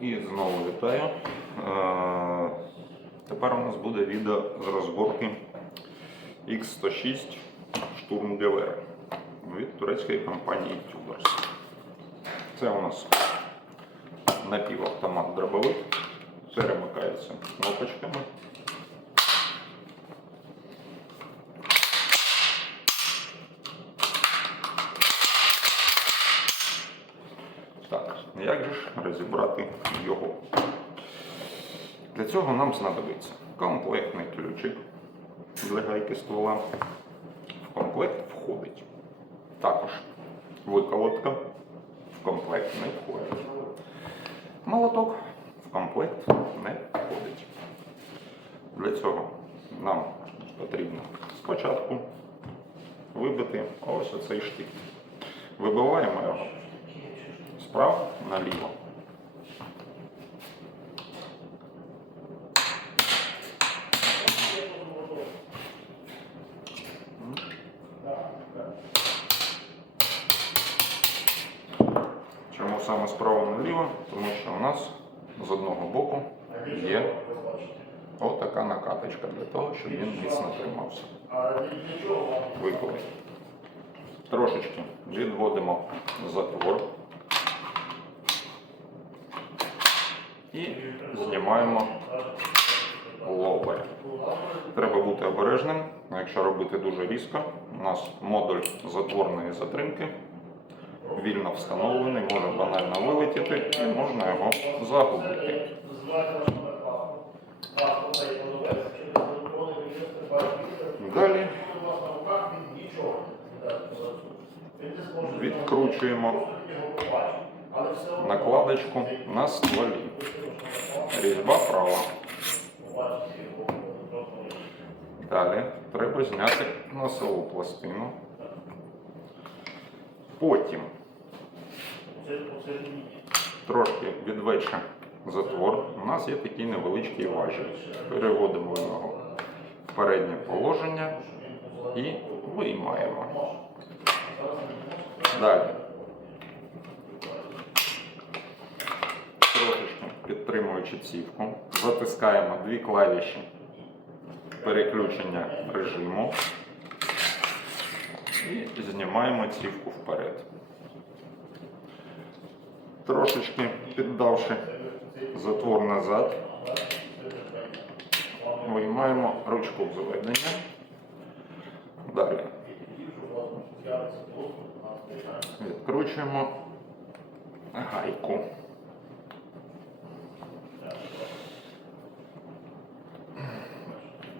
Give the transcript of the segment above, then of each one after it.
І знову вітаю. Е, Тепер у нас буде відео з розборки X106 Штурм ДВР від турецької компанії Tudors. Це у нас напівавтомат дробовик, перемикається кнопочками. Так, як же ж розібрати його? Для цього нам знадобиться комплектний ключик для гайки ствола. В комплект входить також виколотка, в комплект не входить. Молоток в комплект не входить. Для цього нам потрібно спочатку вибити ось оцей штик. Вибиваємо його справа наліво. Чому саме справа наліво? Тому що у нас з одного боку є отака накаточка для того, щоб він міцно тримався. Виколи. Трошечки відводимо затвор і знімаємо лобер. Треба бути обережним, якщо робити дуже різко, у нас модуль затворної затримки вільно встановлений, може банально вилетіти і можна його загубити. Далі відкручуємо накладочку на стволі. Різьба права. Далі треба зняти носову пластину. Потім трошки відведши затвор, у нас є такий невеличкий важіль. Переводимо його в переднє положення і виймаємо. Далі. Трошечки підтримуючи цівку, затискаємо дві клавіші переключення режиму і знімаємо цівку вперед. Трошечки піддавши затвор назад, виймаємо ручку заведення. Далі відкручуємо гайку.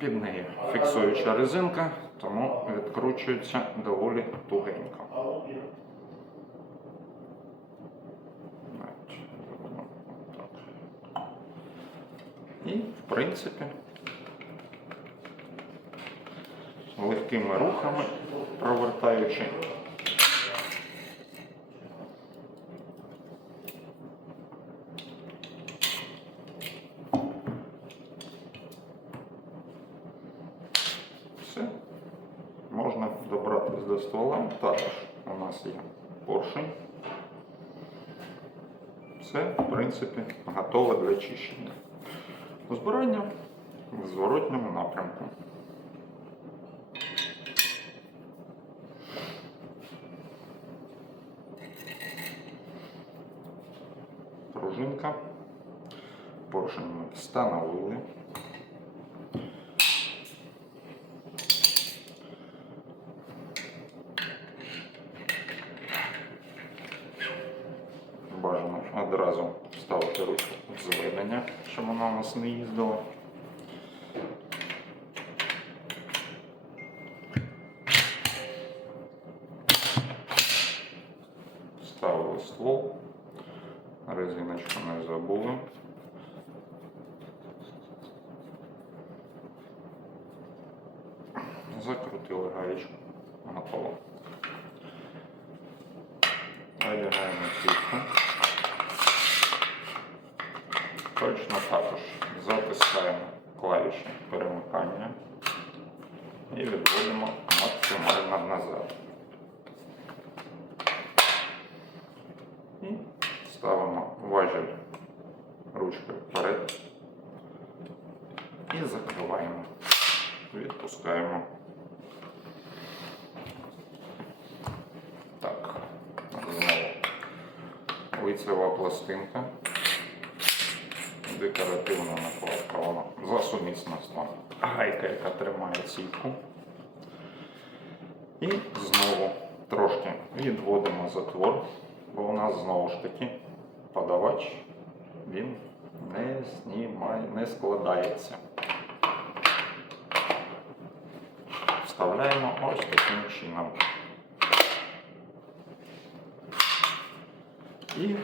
Під нею фіксуюча резинка, тому відкручується доволі тугенько. І, в принципі, легкими рухами провертаючи. Все. Можна добратися до ствола. Також у нас є поршень. Все, в принципі, готове для чищення. Збирання в зворотньому напрямку. Пружинка. Поршень ми встановили. Бажано одразу ставити ручку в щоб вона у нас не їздила. Ставили ствол, резиночку не забули. Закрутили гаєчку, готово. Одягаємо сітку. Точно також затискаємо клавіші перемикання і відводимо максимально назад. І ставимо важіль ручкою вперед і закриваємо. Відпускаємо. Так, знову лицева пластинка. Декоративна накладка, вона за сумісництвом гайка, яка тримає цівку. І знову трошки відводимо затвор, бо у нас знову ж таки подавач він не знімає, не складається. Вставляємо ось таким чином. І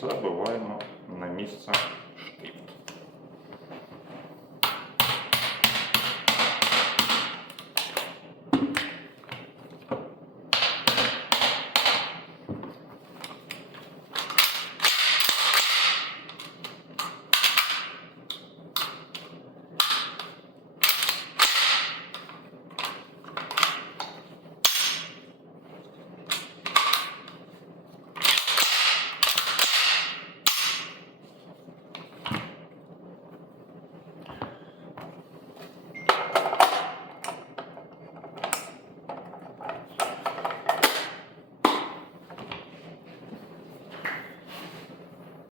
забиваємо на місце штип.